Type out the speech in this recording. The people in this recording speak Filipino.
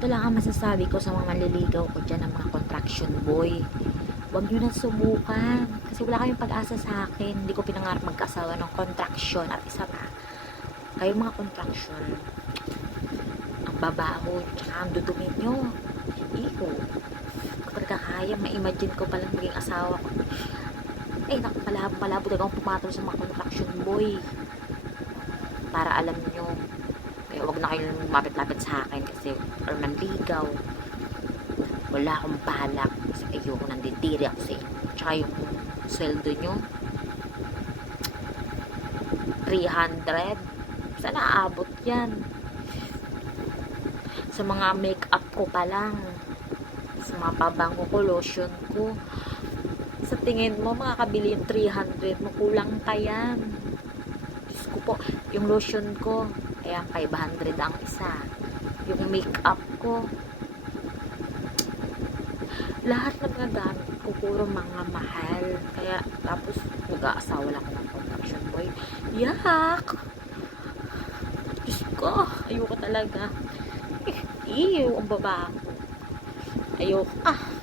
Ito lang ang masasabi ko sa mga manliligaw ko dyan ng mga contraction boy. Huwag nyo na subukan. Kasi wala kayong pag-asa sa akin. Hindi ko pinangarap magkasawa ng contraction. At isa pa, kayong mga contraction, ang babaho, tsaka ang dudumi nyo. Iho. Kapag kaya, ma-imagine ko palang maging asawa ko. Ay, naku, malabo talaga akong pumatol sa mga contraction boy. Para alam nyo, kaya huwag na kayong lumapit-lapit sa akin kasi or manligaw. Wala akong balak kasi ayoko nanditiri ako sa inyo. Tsaka yung sweldo nyo 300, saan naaabot yan? Sa mga make-up ko pa lang, sa mga pabango ko, lotion ko, sa tingin mo makakabili yung 300 mo, kulang pa yan. Diyos ko po, yung lotion ko ayan, 500 ang isa. Yung make-up ko, lahat ng mga gamit ko puro mga mahal. Kaya tapos mag-aasawa lang ako ng contraction boy. Yak! Diyos ko, ayoko talaga. Ew, ang babaho. Ayoko.